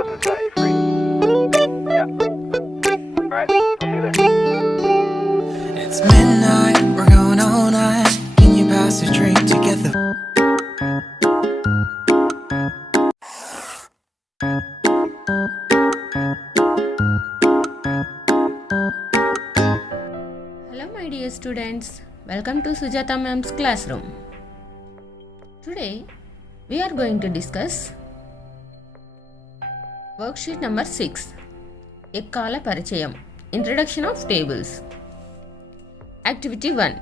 else inside you free. Yeah. Alright, I'll see you there. It's midnight, we're going all night. Can you pass a drink together? Hello my dear students, welcome to Sujata ma'am's classroom. Today we are going to discuss worksheet number 6, ఎక్కాల పరిచయం, introduction of tables. Activity 1.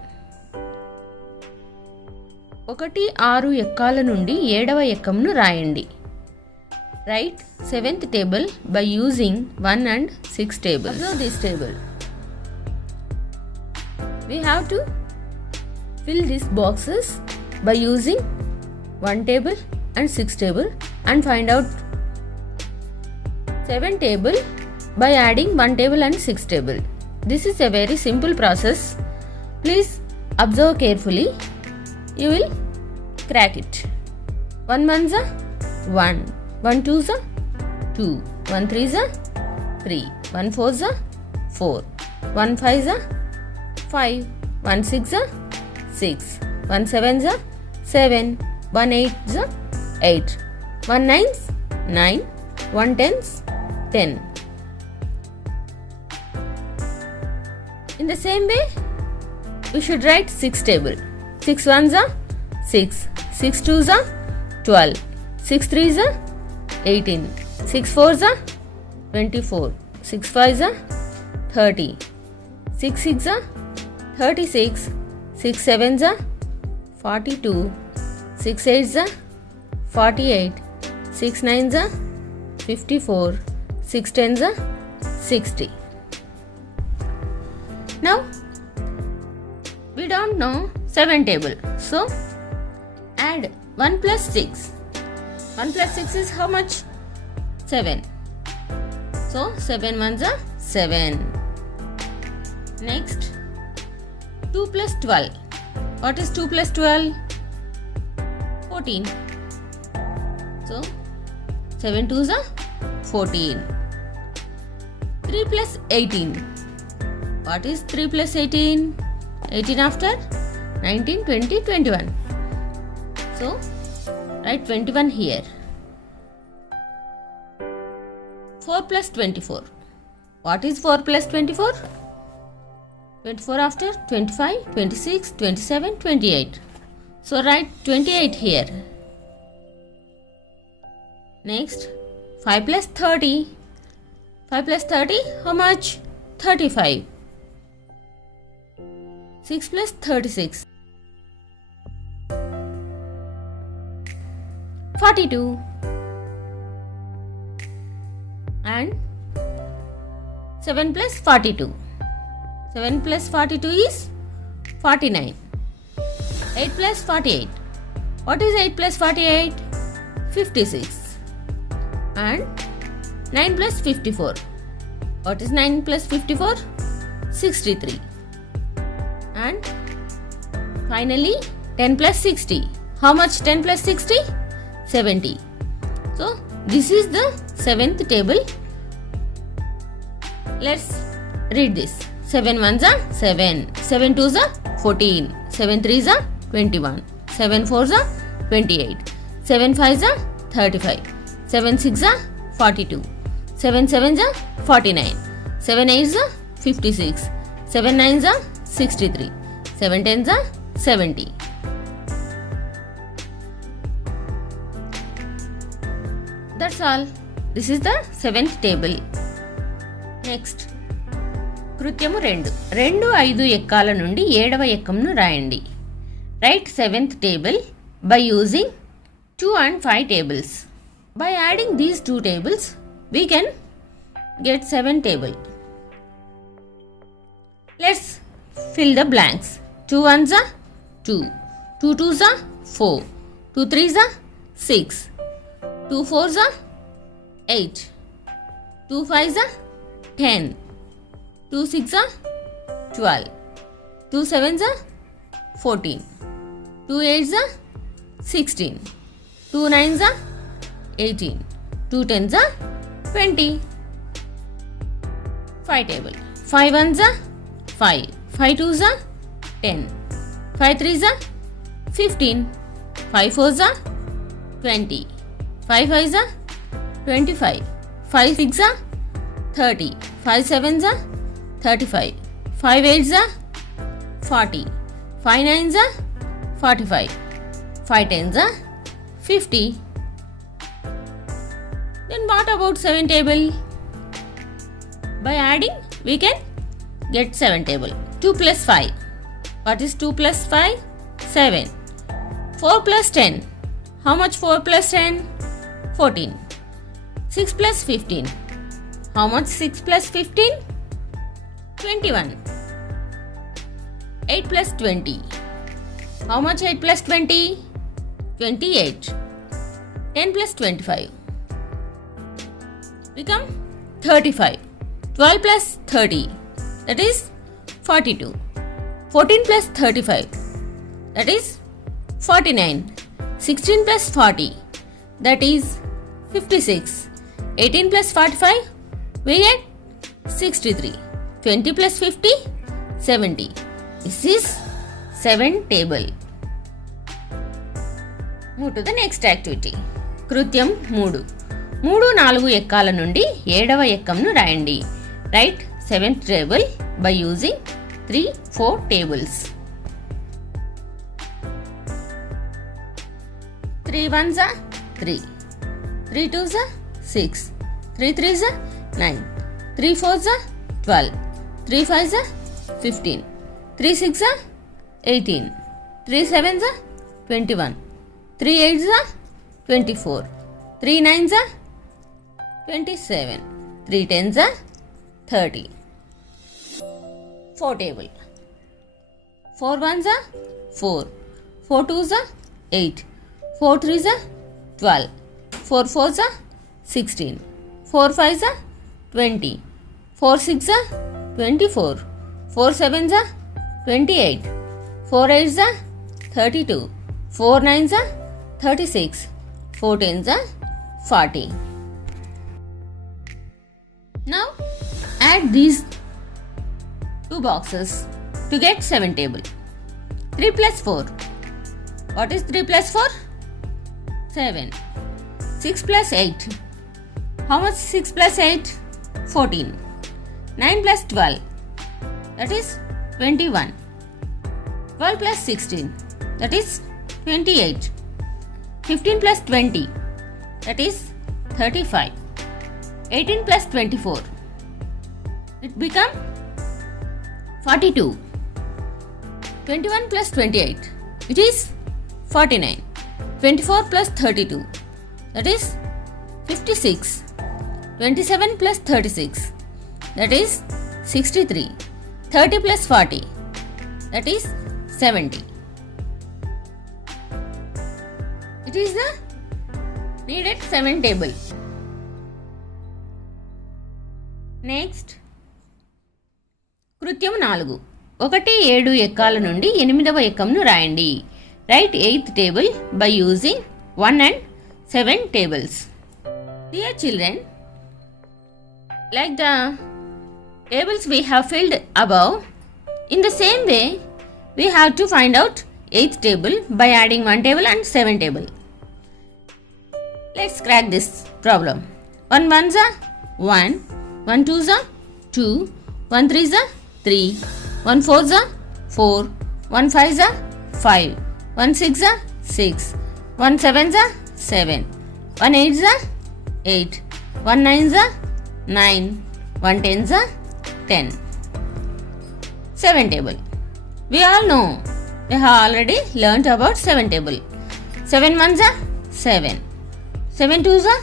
1 6 ఎక్కాల నుండి 7వ ఎక్కంను రాయండి. Write 7th table by using 1 and 6 tables. Observe this table. We have to fill these boxes by using 1 table and 6 table and find out 7 table by adding 1 table and 6 table. This is a very simple process. Please observe carefully. You will crack it. 1 1s are 1, 1 2s are 2, 1 3s are 3, 1 4s are 4, 1 5s are 5, 1 6 are 6, 1 7 are 7, 1 8 are 8, 1 9 9, 1 10 10. In the same way, we should write 6 table. 6 1s are 6, 6 2s are 12, 6 3s are 18, 6 4s are 24, 6 5s are 30, 6 6 are 36, 6 7s are 42, 6 8s are 48, 6 9s are 54, 6 10s are 60. Now we don't know 7 table, so add 1 plus 6. 1 plus 6 is how much? 7. So 7 1s are 7. Next, 2 plus 12. What is 2 plus 12? 14. So 7 2s are 14. 3 plus 18. What is 3 plus 18? 18 after 19, 20, 21. So write 21 here. 4 plus 24. What is 4 plus 24? 24 after 25, 26, 27, 28. So write 28 here. Next, 5 plus 30. 5 plus 30, how much? 35. 6 plus 36. 42. And 7 plus 42. 7 plus 42 is 49. 8 plus 48. What is 8 plus 48? 56. And 9 plus 54. What is 9 plus 54? 63. And finally 10 plus 60. How much 10 plus 60? 70. So this is the 7th table. Let's read this. 7 1s are 7, 7 2s are 14, 7 3s are 21, 7 4s are 28, 7 5s are 35, 7 6s are 42, 7 7s are 49, 7 8s are 56, 7 9s are 63, 7 10s are 70. That's all. This is the 7th table. Next. కృత్యము 2. 2 5 ఎక్కాల నుండి 7వ ఎక్కంను రాయండి. Write 7th table by using 2 and 5 tables. By adding these 2 tables, we can get 7 table. Let's fill the blanks. 2 1s are 2, 2 2s are 4, 2 3s are 6, 2 4s are 8, 2 5s are 10, 2 6s are 12, 2 7s are 14, 2 8s are 16, 2 9s are 18, 2 10s are 20. 5 table. 5 ones are 5. 5 twos are 10. 5 threes are 15. 5 fours are 20. 5 fives are 25. 5 six are 30. 5 sevens are 35. 5 eights are 40. 5 nines are 45. 5 tens are 50. Then what about 7 table? By adding, we can get 7 table. 2 plus 5. What is 2 plus 5? 7. 4 plus 10. How much 4 plus 10? 14. 6 plus 15. How much 6 plus 15? 21. 8 plus 20. How much 8 plus 20? 28. 10 plus 25. Become 35. 12 plus 30. That is 42. 14 plus 35. That is 49. 16 plus 40. That is 56. 18 plus 45. We get 63. 20 plus 50. 70. This is 7 table. Move to the next activity. కృత్యం 3. 3-4 ఎక్కాల నుండి 7వ ఎక్కంను రాయండి. Write 7th table by using 3-4 tables. 3 ones are 3. 3 twos are 6. 3 threes are 9. 3 fours are 12. 3 fives are 15. 3 six are 18. 3 sevens are 21. 3 eights are 24. 3 nines are 27. 3 tens are 30. 4 table. 4 ones are 4. 4 twos are 8. 4 threes are 12. 4 fours are 16. 4 fives are 20. 4 six are 24. 4 sevens are 28. 4 eights are 32. 4 nines are 36. 4 tens are 40. Now add these two boxes to get 7 table. 3 plus 4. What is 3 plus 4? 7. 6 plus 8. How much 6 plus 8? 14. 9 plus 12. That is 21. 12 plus 16. That is 28. 15 plus 20. That is 35. 18 plus 24. It become 42. 21 plus 28. It is 49. 24 plus 32. That is 56. 27 plus 36. That is 63. 30 plus 40. That is 70. It is the needed 7 table. Next, కృత్యం 4. 1-7 ఎక్కాల నుండి 8వ ఎక్కంను రాయండి. Write 8th table by using 1 and 7 tables. Dear children, like the tables we have filled above, in the same way we have to find out 8th table by adding 1 table and 7 table. Let's crack this problem. 1 ones are 1, 1 twos are 2, 1 threes are 3, 1 fours are 4, 1 fives are 5, 1 six are 6, 1 sevens are 7, 1 eights are 8, 1 nines are 9, 1 tens are 10. 7 table. We all know. We have already learnt about 7 table. 7 ones are 7. 7 twos are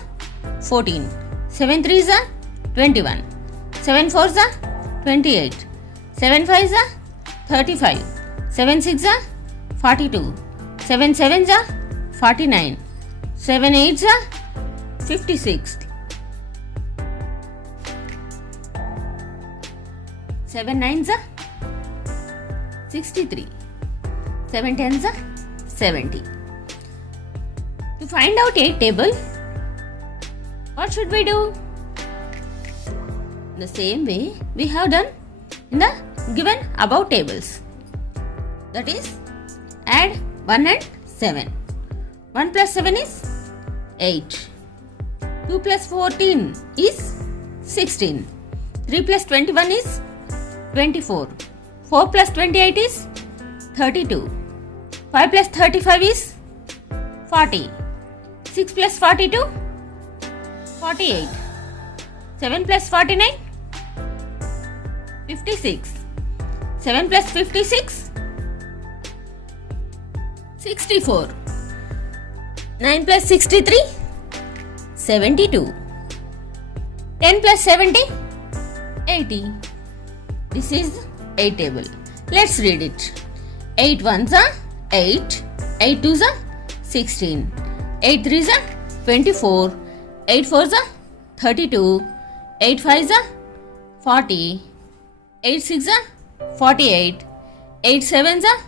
14. 7 threes are 21. 7 fours are 28. 7 fives are 35. 7 six are 42. 7 sevens are 49. 7 eights are 56. 7 nines are 63. 7 tens are 70. To find out 8 table, what should we do? The same way we have done in the given above tables. That is, add 1 and 7. 1 plus 7 is 8. 2 plus 14 is 16. 3 plus 21 is 24. 4 plus 28 is 32. 5 plus 35 is 40. 6 plus 42, 48. 7 plus 49, 56. 7 plus 56, 64. 9 plus 63, 72. 10 plus 70, 80. This is 8 table. Let's read it. 8 ones are 8, 8 twos are 16, 8 threes are 24, 8 fours are 32, 8 fives are 40, 8 sixes are 48, 8 sevens are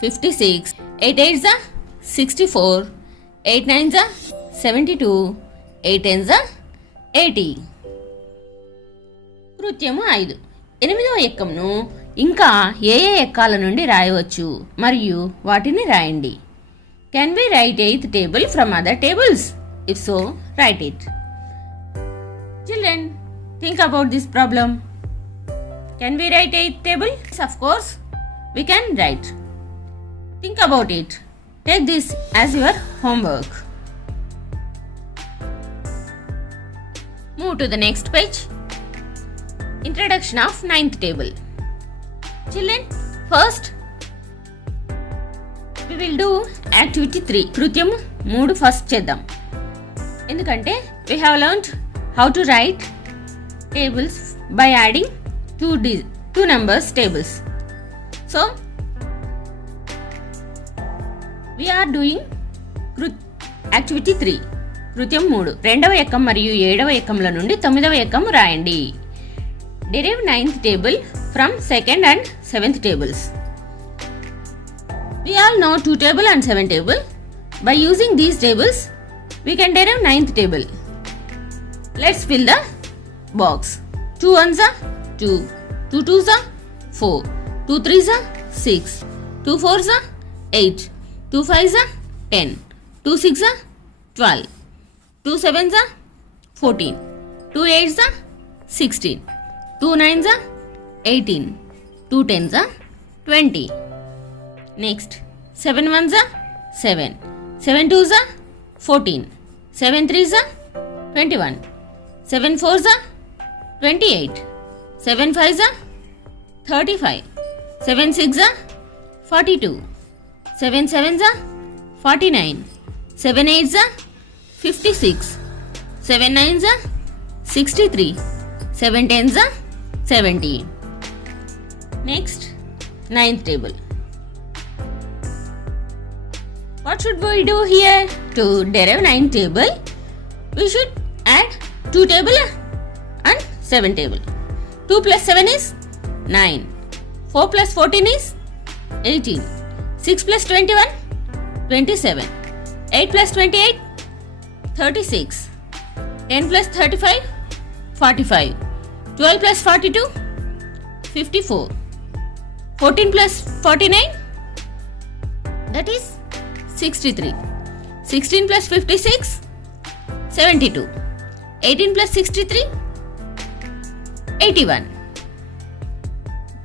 56, 8 eights are 64, 8 nines are 72, 8 tens are 80. కృత్యము 5. 8వ ఎక్కంను ఇంకా ఏ ఎక్కాల నుండి రాయవచ్చు మరియు వాటిని రాయండి. Can we write 8th table from other tables? If so, write it. Children, think about this problem. Can we write 8th table? Yes, of course, we can write. Think about it. Take this as your homework. Move to the next page. Introduction of 9th table. Children, first we will do activity 3. కృత్యము 3 first చేద్దాం. ఎందుకంటే we have learned how to write tables by adding two numbers tables. So we are doing activity 3. కృత్యం 3. 2వ ఎక్కం మరియు 7వ ఎక్కంల నుండి 9వ ఎక్కం రాయండి. Derive 9th table from 2nd and 7th tables. We all know 2 table and 7 table. By using these tables, we can derive 9th table. Let's fill the box. 2 ones are 2, 2 twos are 4, 2 threes are 6, 2 fours are 8, 2 fives are 10, 2 sixes are 12, 2 sevens are 14, 2 eights are 16, 2 nines are 18, 2 tens are 20. Next, 7 ones are 7, 7 twos are 14, 7 threes are 21, 7 fours are 28, 7 fives are 35, 7 sixes are 42, 7 sevens are 49, 7 eights are 56, 7 nines are 63, 7 tens are 70. Next, 9th table. What should we do here? To derive 9th table, we should add 2 table and 7 table. 2 plus 7 is 9. 4 plus 14 is 18. 6 plus 21, 27. 8 plus 28, 36. 10 plus 35, 45. 12 plus 42, 54. 14 plus 49, that is 63. 16 plus 56, 72. 18 plus 63, 81.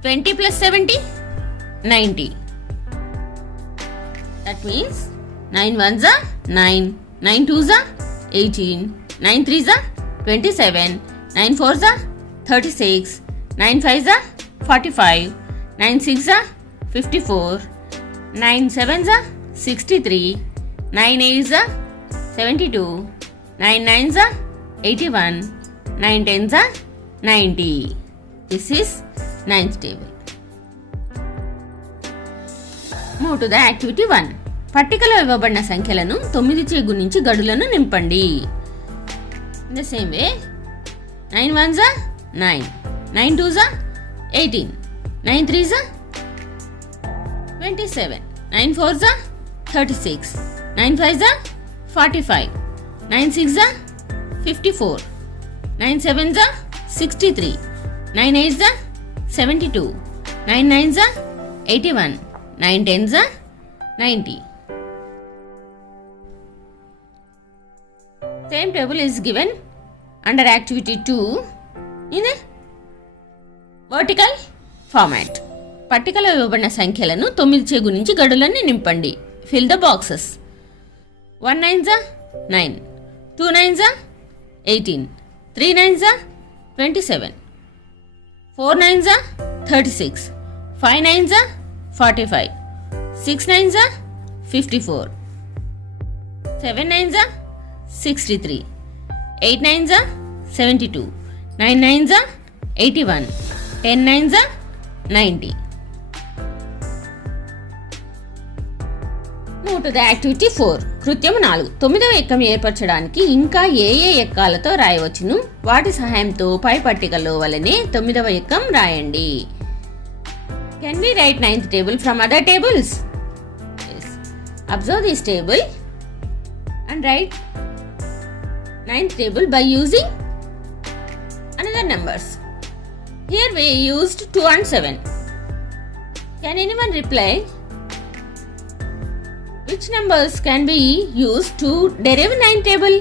20 plus 70, 90. That means 9 ones are 9, 9 twos are 18, 9 threes are 27, 9 fours are 36, 9 fives are 45, 9 sixes are 54, 9 sevens are 63, 9 eights are 72, 9 nines are 81, 9 tens are 90. This is 9th table. Move to the activity 1. పట్టికలో ఇవ్వబడిన సంఖ్యలను 9 చే గుణించి గడులను నింపండి. In the same way, 9 ones are 9, 9 twos are 18, 9 threes are 27, 9 fours are 36, 9 fives are 45, 9 sixes are 54, 9 sevens are 63. 9 8s are 72. 9 9s are 81. 9 10s are 90. Same table is given under activity 2 in a vertical format. పట్టికలో ఇవ్వబడిన సంఖ్యలను 9 చే గుణించి గడులన్నీ నింపండి. Fill the boxes. 1 9s are 9. 2 9s are 18. 3 9s are 27. 4 9s are 36. 5 9s are 45. 6 9s are 54. 7 9s are 63. 8 9s are 72. 9 9s are 81. 10 9s are 90. Move to the activity 4. కృత్యం 4. 9వ ఎక్కం ఏర్పరచడానికి ఇంకా ఏ ఎక్కాలతో రాయవచ్చును వాటి సహాయంతో పై పట్టికలో వలనే 9వ ఎక్కం రాయండి. Can we write 9th table from other tables? Yes. Observe this table and write 9th table by using another numbers. Here we used 2 and 7. Can anyone reply? Which numbers can be used to derive 9th table?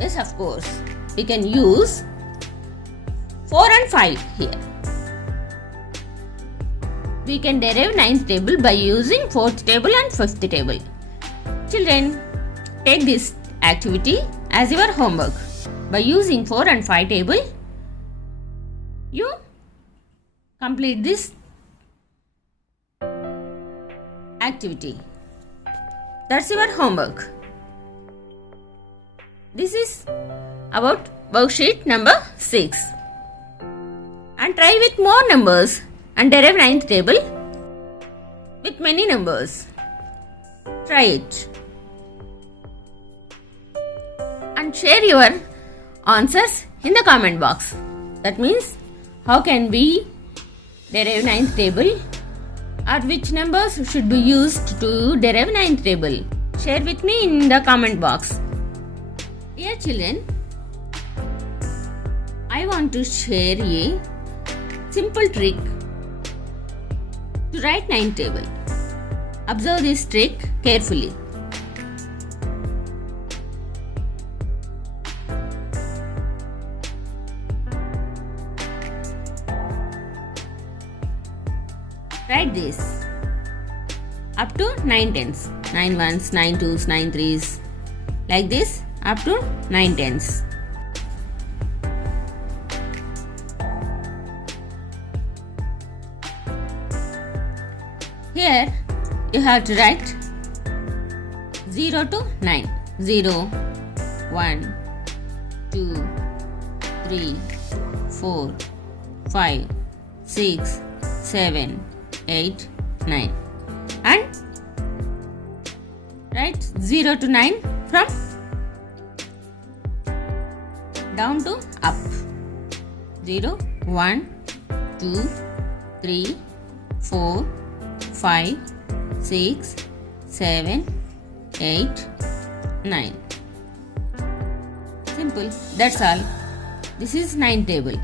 Yes, of course. We can use 4 and 5 here. We can derive 9th table by using 4th table and 5th table. Children, take this activity as your homework. By using 4 and 5 table, you complete this activity. That's your homework. This is about worksheet number 6. And try with more numbers and derive 9th table with many numbers. Try it. And share your answers in the comment box. That means, how can we derive 9th table? Or which numbers should be used to derive 9th table? Share with me in the comment box. Dear children, I want to share a simple trick to write 9th table. Observe this trick carefully. Write this up to 9 tens, 9 ones, 9 twos, 9 threes, like this up to 9 tens. Here you have to write 0 to 9. 0, 1, 2, 3, 4, 5, 6, 7, 8, 9. And write 0 to 9 from down to up. 0, 1, 2, 3, 4, 5, 6, 7, 8, 9. Simple. That's all. This is 9th table.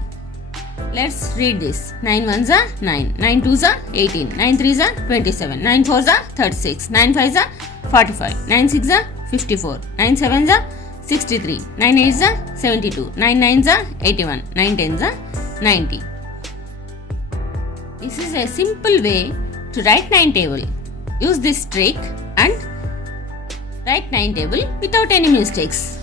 Let's read this. 9 ones are 9, 9 twos are 18, 9 threes are 27, 9 fours are 36, 9 fives are 45, 9 sixes are 54, 9 sevens are 63, 9 eights are 72, 9 nines are 81, 9 tens are 90. This is a simple way to write 9 table. Use this trick and write 9 table without any mistakes.